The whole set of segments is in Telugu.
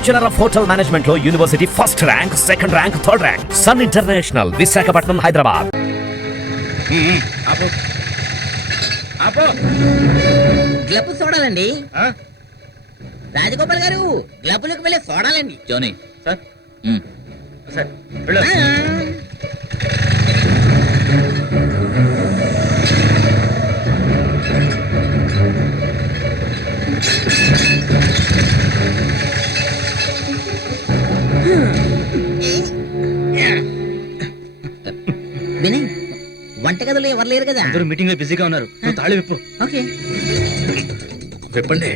బ్యాచులర్ ఆఫ్ హోటల్ మేనేజ్మెంట్లో university first rank second rank third rank. Sun international Visakhapatnam Hyderabad. Club చూడాలండి ఆ? రాజగోపాల్ గారు గ్లబ్బులకు వెళ్ళి చూడాలండి జోనీ. సార్. సార్ ఎవరు లేరు కదా? అందరూ మీటింగ్లో బిజీగా ఉన్నారు. నువ్వు తాళి విప్పు. ఓకే. విప్పండి.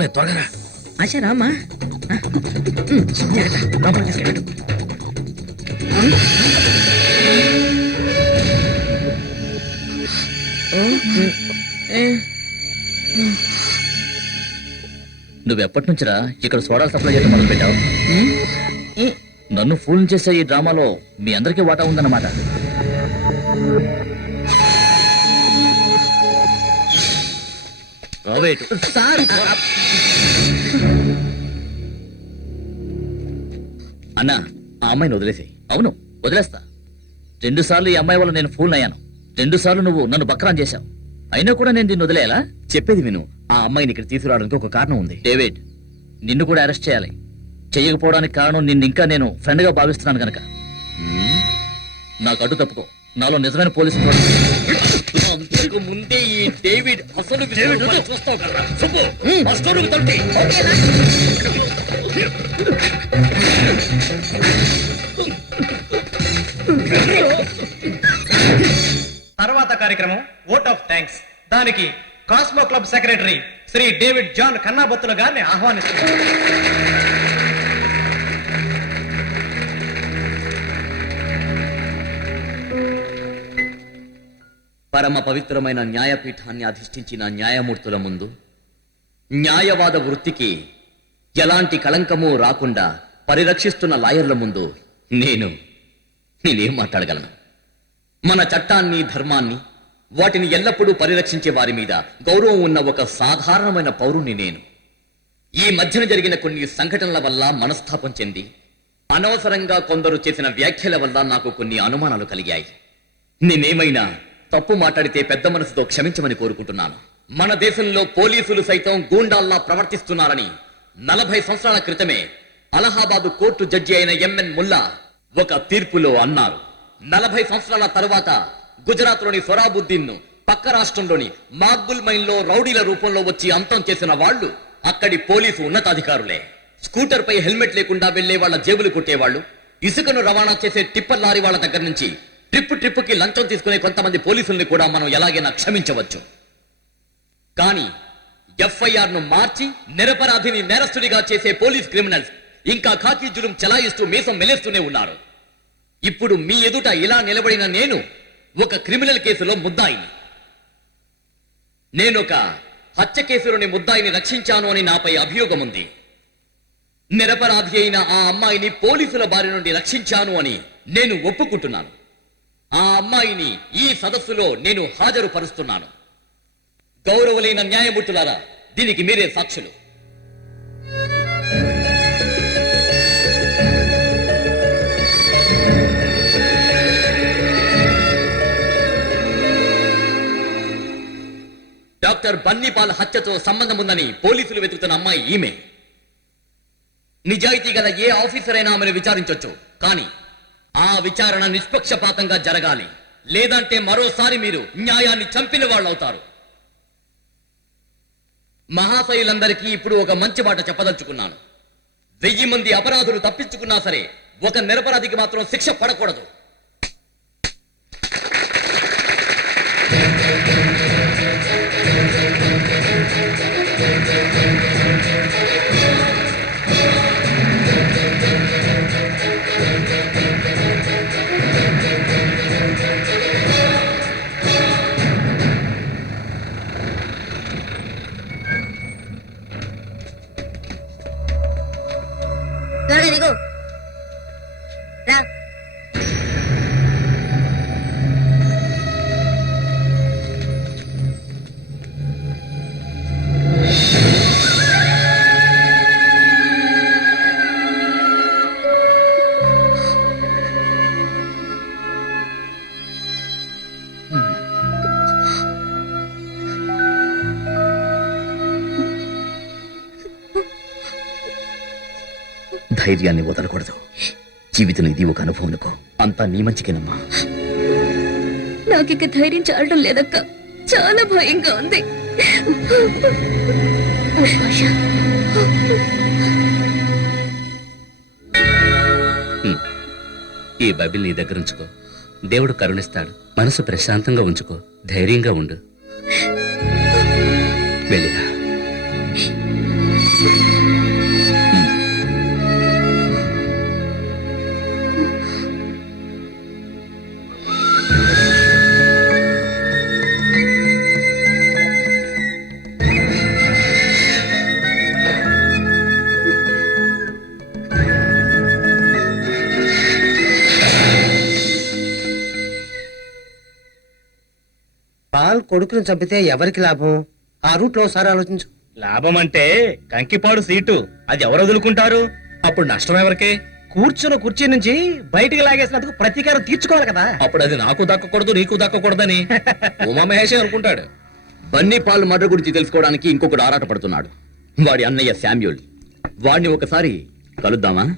పర్వాలేదు త్వరగా ఆశారా అమ్మా లోపల తీసుకెళ్ళు. నువ్వు ఎప్పటి నుంచిరా ఇక్కడ సోడాలు సప్లై చేయడం మొదలు పెట్టావు? నన్ను ఫూల్ చేసే ఈ డ్రామాలో మీ అందరికీ వాటా ఉందన్నమాట. రావేటు సార్ అన్నా ఆ అమ్మాయిని వదిలేసి అవును వదిలేస్తా. రెండు సార్లు ఈ అమ్మాయి వల్ల నేను ఫూల్ అయ్యాను. రెండు సార్లు నువ్వు నన్ను బక్రాన్ చేశావు. అయినా కూడా నేను దీన్ని వదిలేయాలా? చెప్పేది విను ఆ అమ్మాయిని ఇక్కడ తీసుకురావడానికి ఒక కారణం ఉంది. డేవిడ్ నిన్ను కూడా అరెస్ట్ చేయాలి. చేయకపోవడానికి కారణం నిన్ను ఇంకా నేను ఫ్రెండ్గా భావిస్తున్నాను గనక. నాకు అడ్డు తప్పుకో. నాలో నిజమైన పోలీసు అంతకు ముందే ఈ డేవిడ్ అసలు చూస్తావు కదా. సుబ్బు తలుపుతీ. తర్వాత కార్యక్రమం ఓట్ ఆఫ్ థ్యాంక్స్. దానికి cosmo club secretary Shri David John Kannabathula గారిని ఆహ్వానిస్తున్నారు పరమ పవిత్రమైన న్యాయపీఠాన్ని అధిష్ఠించిన న్యాయమూర్తుల ముందు న్యాయవాద వృత్తికి ఎలాంటి కళంకము రాకుండా పరిరక్షిస్తున్న లాయర్ల ముందు నేను నేనేం మాట్లాడగలను? మన చట్టాన్ని ధర్మాన్ని వాటిని ఎల్లప్పుడూ పరిరక్షించే వారి మీద గౌరవం ఉన్న ఒక సాధారణమైన పౌరుణ్ణి నేను. ఈ మధ్యన జరిగిన కొన్ని సంఘటనల వల్ల మనస్తాపం చెంది అనవసరంగా కొందరు చేసిన వ్యాఖ్యల వల్ల నాకు కొన్ని అనుమానాలు కలిగాయి. నేనేమైనా తప్పు మాట్లాడితే పెద్ద మనసుతో క్షమించమని కోరుకుంటున్నాను. మన దేశంలో పోలీసులు సైతం గూండాల్లా ప్రవర్తిస్తున్నారని నలభై సంవత్సరాల క్రితమే అలహాబాదు కోర్టు జడ్జి అయిన ఎంఎన్ ముల్లా ఒక తీర్పులో అన్నారు. నలభై సంవత్సరాల తరువాత గుజరాత్లోని సొరాబుద్దీన్ను పక్క రాష్ట్రంలోని మాగ్బుల్ మైన్లో రౌడీల రూపంలో వచ్చి అంతం చేసిన వాళ్ళు అక్కడి పోలీసు ఉన్నతాధికారులే. స్కూటర్ పై హెల్మెట్ లేకుండా వెళ్ళే వాళ్ళ జేబులు కొట్టేవాళ్ళు ఇసుకను రవాణా చేసే టిప్పర్ లారీ వాళ్ళ దగ్గర నుంచి ట్రిప్ ట్రిప్పుకి లంచం తీసుకునే కొంతమంది పోలీసుల్ని కూడా మనం ఎలాగైనా క్షమించవచ్చు. కానీ ఎఫ్ఐఆర్ను మార్చి నిరపరాధిని నేరస్తుడిగా చేసే పోలీస్ క్రిమినల్స్ ఇంకా ఖాకీ జులుం చెలాయిస్తూ మీసం మెలేస్తూనే ఉన్నారు. ఇప్పుడు మీ ఎదుట ఇలా నిలబడిన నేను ఒక క్రిమినల్ కేసులో ముద్దాయిని. నేనొక హత్య కేసులోని ముద్దాయిని రక్షించాను అని నాపై అభియోగం ఉంది నిరపరాధి అయిన ఆ అమ్మాయిని పోలీసుల బారి నుండి రక్షించాను అని నేను ఒప్పుకుంటున్నాను. ఆ అమ్మాయిని ఈ సదస్సులో నేను హాజరుపరుస్తున్నాను. గౌరవలైన న్యాయమూర్తులారా దీనికి మీరే సాక్షులు. డాక్టర్ బన్నీపాల్ హత్యతో సంబంధం ఉందని పోలీసులు వెతుకుతున్న అమ్మాయి ఈమె. నిజాయితీ గల ఏ ఆఫీసర్ అయినా ఆమెను విచారించవచ్చు కానీ ఆ విచారణ నిష్పక్షపాతంగా జరగాలి. లేదంటే మరోసారి మీరు న్యాయాన్ని చంపిన వాళ్ళవుతారు. మహాశయులందరికీ ఇప్పుడు ఒక మంచి మాట చెప్పదలుచుకున్నాను. వెయ్యి మంది అపరాధులు తప్పించుకున్నా సరే ఒక నిరపరాధికి మాత్రం శిక్ష పడకూడదు. ధైర్యాన్ని వదలకూడదు. జీవితం ఇది ఒక అనుభవం అనుకో అంతా నీ మంచికేనమ్మా. నాకిక ధైర్యం చాలడం లేదక్క. చాలా భయంగా ఉంది. ఈ బైబిల్ నీ దగ్గర ఉంచుకో. దేవుడు కరుణిస్తాడు. మనసు ప్రశాంతంగా ఉంచుకో. ధైర్యంగా ఉండు. వెళ్ళిరా. పాల్ కొడుకుని చంపితే ఎవరికి లాభం? ఆ రూట్లో ఒకసారి ఆలోచించు. లాభం అంటే కంకిపాడు సీటు. అది ఎవరు వదులుకుంటారు? అప్పుడు నష్టం ఎవరికి? కూర్చున్న కుర్చీ నుంచి బయటికి లాగేసినందుకు ప్రతీకారం తీర్చుకోవాలి కదా. అప్పుడు అది నాకు దక్కకూడదు నీకు దక్కకూడదని ఉమామహేషే అనుకుంటాడు. బన్నీ పాల్ మర్డర్ గురించి తెలుసుకోవడానికి ఇంకొకడు ఆరాటపడుతున్నాడు. వాడి అన్నయ్య శామ్యూల్. వాడిని ఒకసారి కలుద్దామా?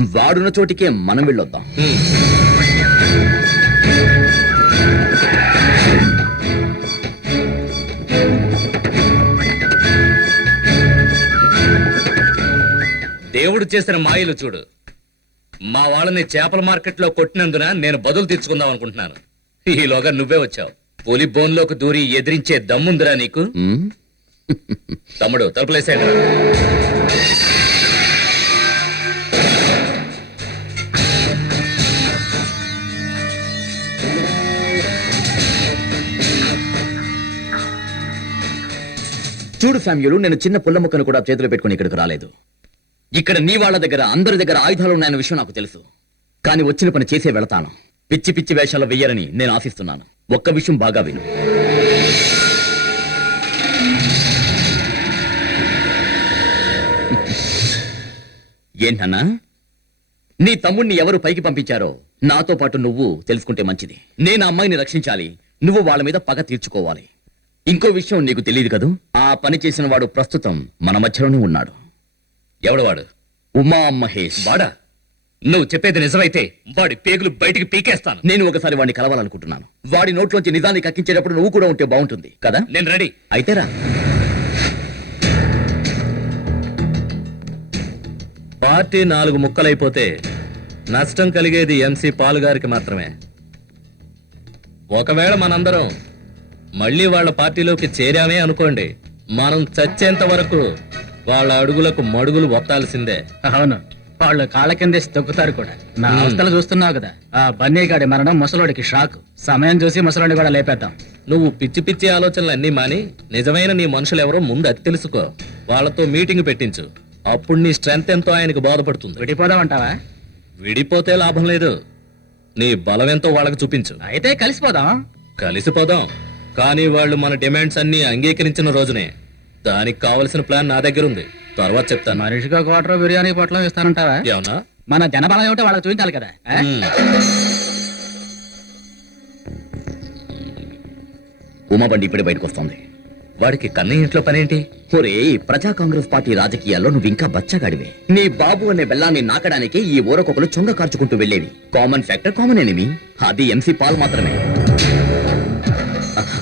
వాడున్న చోటికే మనం వెళ్ళొద్దాం. దేవుడు చేసిన మాయలు చూడు. మా వాళ్ళని చేపల మార్కెట్లో కొట్టినందున నేను బదులు తీర్చుకుందాం అనుకుంటున్నాను. ఈలోగా నువ్వే వచ్చావు. పులి బోన్లోకి దూరి ఎదిరించే దమ్ముందిరా నీకు? తమ్ముడు తలుపులేసాడు చూడు శామ్యూలు నేను చిన్న పుల్ల ముక్కను కూడా చేతిలో పెట్టుకుని ఇక్కడికి రాలేదు. ఇక్కడ నీ వాళ్ళ దగ్గర అందరి దగ్గర ఆయుధాలు ఉన్నాయన్న విషయం నాకు తెలుసు. కానీ వచ్చిన పని చేసే వెళతాను. పిచ్చి పిచ్చి వేషాలు వెయ్యరని నేను ఆశిస్తున్నాను. ఒక్క విషయం బాగా విను. ఏంటన్నా నీ తమ్ముణ్ణి ఎవరు పైకి పంపించారో నాతో పాటు నువ్వు తెలుసుకుంటే మంచిది. నేను అమ్మాయిని రక్షించాలి. నువ్వు వాళ్ళ మీద పగ తీర్చుకోవాలి. ఇంకో విషయం నీకు తెలియదు కదూ? ఆ పని చేసిన వాడు ప్రస్తుతం మన మధ్యలోనే ఉన్నాడు. ఎవడు వాడు ఉమా మహేష్. వాడా? నువ్వు చెప్పేది నిజమైతే వాడి పేగులు బయటికి పీకేస్తాను. నేను ఒకసారి వాడిని కలవాలనుకుంటున్నాను. వాడి నోట్లోంచి నిజాన్ని కక్కించేటప్పుడు నువ్వు కూడా ఉంటే బాగుంటుంది కదా? నేను రెడీ. అయితే రా. పార్టీ నాలుగు ముక్కలైపోతే నష్టం కలిగేది ఎంసీ పాల్ గారికి మాత్రమే. ఒకవేళ మనందరం మళ్ళీ వాళ్ళ పార్టీలోకి చేరామే అనుకోండి మనం చచ్చేంత వరకు వాళ్ళ అడుగులకు మడుగులు ఒత్తాల్సిందే అవును. వాళ్ళు కాళ్ళ కిందేసి తొక్కుతారు కూడా. నా అవస్థలు చూస్తున్నావు కదా. ఆ బన్నీ గాడి మరణం ముసలోడికి షాక్. సమయం చూసి ముసలోడిని కూడా లేపేద్దాం. నువ్వు పిచ్చి పిచ్చి ఆలోచనలు అన్నీ మాని నిజమైన నీ మనుషులు ఎవరో ముందు అది తెలుసుకో. వాళ్ళతో మీటింగ్ పెట్టించు. అప్పుడు నీ స్ట్రెంత్ ఎంతో ఆయనకు బాధపడుతుంది. విడిపోదామంటావా? విడిపోతే లాభం లేదు. నీ బలం ఎంతో వాళ్ళకి చూపించు. అయితే కలిసిపోదాం. కలిసిపోదాం. కానీ వాళ్ళు మన డిమాండ్స్ అన్ని అంగీకరించిన రోజునే. దానికి కావలసిన ప్లాన్ నా దగ్గర ఉంది. తర్వాత చెప్తాను. మనిషికి ఒక వాటర్ బిర్యానీ పొట్లం ఇస్తానంటావా ఏమన్నా? మన జనబలం ఏమిటో వాళ్ళకి చూపించాలి కదా ఆ? మ్మ్. ఉమా. బండి ఇప్పుడే బయటకు వస్తుంది. వాడికి కన్న ఇంట్లో పనేంటి? ఒరే ప్రజా కాంగ్రెస్ పార్టీ రాజకీయాల్లో నువ్వు ఇంకా బచ్చగాడివే. నీ బాబు అనే బెల్లాన్ని నాకడానికి ఈ ఊరకొకరు చొంగ కార్చుకుంటూ వెళ్ళేవి. Common factor common enemy. అది ఎంసీ పాల్ మాత్రమే.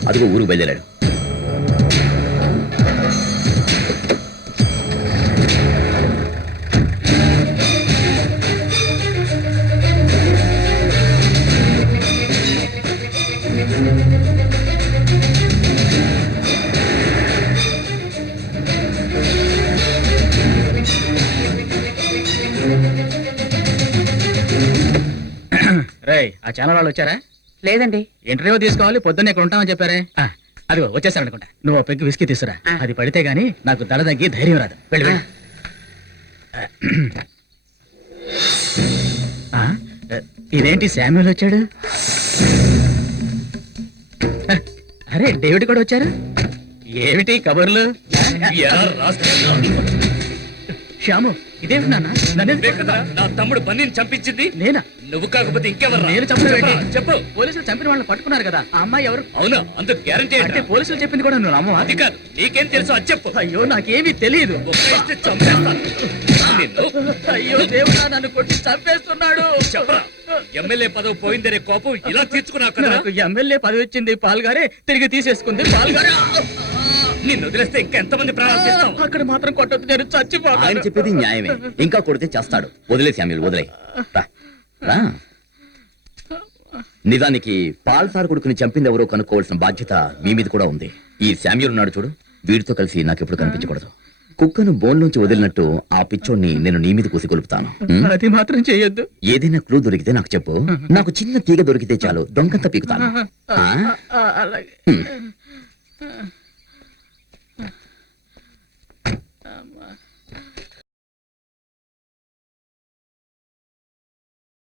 అదిగో ఊరు బయలుదేరాడు. ఆ ఛానల్ వాళ్ళు వచ్చారా? లేదండి. ఇంటర్వ్యూ తీసుకోవాలి పొద్దున్న ఇక్కడ ఉంటామని చెప్పారే. ఆ, అదిగో వచ్చేసారు అనుకుంటా. నువ్వు పెగ్గు విస్కీ తీసురా అది పడితే గానీ నాకు దడ తగ్గి ధైర్యం రాదు. వెళ్ళి ఇదేంటి శామ్యుల్ వచ్చాడు? అరే డేవిడ్ కూడా వచ్చారు? ఏమిటి కబుర్లు. శ్యాము నాన్న? నన్ను కదరా నా తమ్ముడు బన్నీని చంపించింది. నేనా? నువ్వు కాకపోతే ఇంకెవరు నేను చంపలేదేంటి? చెప్పు పోలీసులు చంపిన వాళ్ళని పట్టుకున్నారు కదా ఆ అమ్మాయి ఎవరు? అవునా అందుకు గ్యారంటీ అంటే పోలీసులు చెప్పింది కూడా నువ్వు నమ్మవా? అది కాదు నీకేం తెలుసు? అది చెప్పు. అయ్యో నాకేమీ తెలియదు అయ్యో దేవుడా నన్ను కొట్టి చంపేస్తున్నాడు. చెప్పరా? ఎమ్మెల్యే పదవి పోయిందనే కోపం ఇలా తీర్చుకున్నావు కదా? నాకు ఎమ్మెల్యే పదవి వచ్చింది పాల్గారే తిరిగి తీసేసుకుంది పాల్గారే నిన్ను వదిలేస్తే ఇంకెంతమంది ప్రాణాలు తీస్తావు అక్కడ మాత్రం కొట్టద్దు నేను ఆయన చెప్పేది న్యాయమే. ఇంకా కొడితే చేస్తాడు. వదిలే శామ్యుల్ వదిలే. రా. నిజానికి పాల్ సార్ కొడుకుని చంపింది ఎవరో కనుక్కోవాల్సిన బాధ్యత మీ మీద కూడా ఉంది. ఈ శామ్యుల్ ఉన్నాడు చూడు. వీడితో కలిసి నాకు ఎప్పుడు కనిపించకూడదు. కుక్కను బోన్లోంచి వదిలినట్టు ఆ పిచ్చోడిని నేను నీ మీద కూసి కొలుపుతాను? అది మాత్రం చేయొద్దు. ఏదైనా క్లూ దొరికితే నాకు చెప్పు. నాకు చిన్న తీగ దొరికితే చాలు. దొంగంత పీకుతాను? అలాగే.